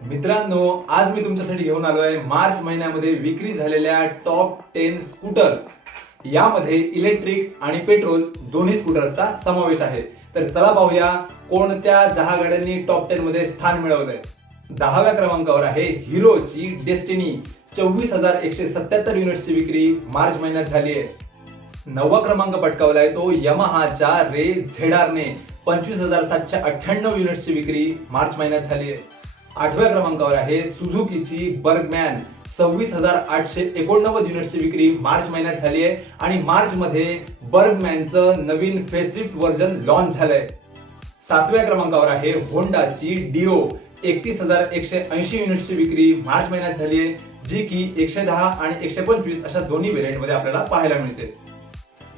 मित्रांनो, आज मी तुमच्यासाठी घेऊन आलोय मार्च महिन्यामध्ये विक्री झालेल्या टॉप 10 स्कूटर्स। यामध्ये इलेक्ट्रिक आणि पेट्रोल दोन्ही स्कूटर्सचा समावेश आहे। तर चला पाहूया कोणत्या 10 गाड्यांनी टॉप 10 मध्ये स्थान मिळवलंय। 10व्या क्रमांकावर आहे हिरोची डेस्टिनी, 24,177 युनिट्सची विक्री मार्च महिन्यात झाली आहे। 9वा क्रमांक पटकावलाय तो यमाहाच्या रे झेडारने, 25,798 युनिट्सची विक्री मार्च महिन्यात झाली आहे। 8व्या क्रमांकावर आहे सुझुकीची बर्गमॅन, 26,889 युनिट्सची विक्री मार्च महिन्यात झाली आहे आणि मार्च मध्ये बर्गमॅनचं नवीन फेसलिफ्ट व्हर्जन लॉन्च झालंय। 7व्या क्रमांकावर आहे होंडाची डिओ, 31,180 युनिट्सची विक्री मार्च महिन्यात झाली आहे, जी की 110 आणि 125 अशा दोन्ही व्हेरियंट मध्ये आपल्याला पाहायला मिळते।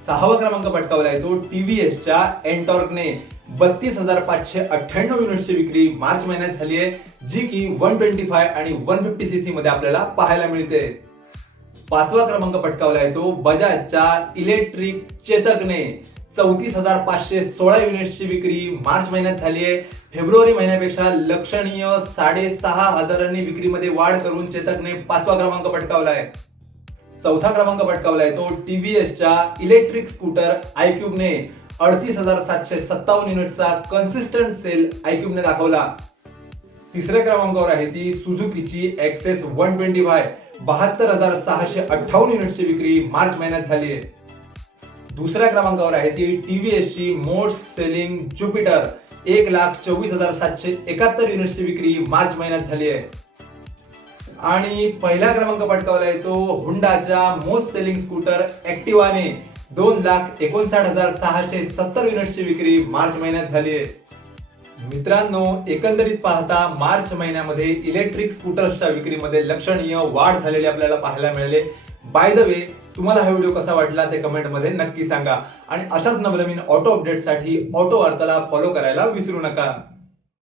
6वा क्रमांक पटकावलाय तो टीव्हीएसच्या एंटॉर्कने, 32,598 युनिट्सची विक्री मार्च महिन्यात झाली आहे, जी की 125 आणि 150 सीसी मध्ये आपल्याला पाहायला मिळते। 5वा क्रमांक पटकावलाय तो बजाजच्या इलेक्ट्रिक चेतकने, 34,516 युनिट्सची विक्री मार्च महिन्यात झाली आहे। फेब्रुवारी महिन्यापेक्षा लक्षणीय 6,500 विक्रीमध्ये वाढ करून चेतकने 5वा क्रमांक पटकावलाय। 4था क्रमांक पटकावलाय तो टीव्हीएसच्या इलेक्ट्रिक स्कूटर आयक्यूबने, 38,757 युनिट्सचा कन्सिस्टंट सेल आयक्यूबने दाखवला। 3ऱ्या क्रमांकावर आहे ती सुझुकीची एक्सेस 125, 72,658 युनिट्सची विक्री मार्च महिन्यात झाली आहे। 2ऱ्या क्रमांकावर आहे ती टीव्हीएसची मोस्ट सेलिंग ज्युपिटर, 1,24,771 युनिट्सची विक्री मार्च महिन्यात झाली आहे। आणि पहिला क्रमांक पटकावलाय तो हुंडाच्या मोस्ट सेलिंग स्कूटर ऍक्टिवाने, 2,59,670 युनिट्सची विक्री मार्च महिन्यात झाली आहे। मित्रांनो, एकंदरीत पाहता मार्च महिन्यामध्ये इलेक्ट्रिक स्कूटर्सच्या विक्रीमध्ये लक्षणीय वाढ झालेली आपल्याला पाहायला मिळाले। बाय द वे, तुम्हाला हा व्हिडिओ कसा वाटला ते कमेंट मध्ये नक्की सांगा आणि अशाच नवनवीन ऑटो अपडेटसाठी ऑटो वार्ताला फॉलो करायला विसरू नका।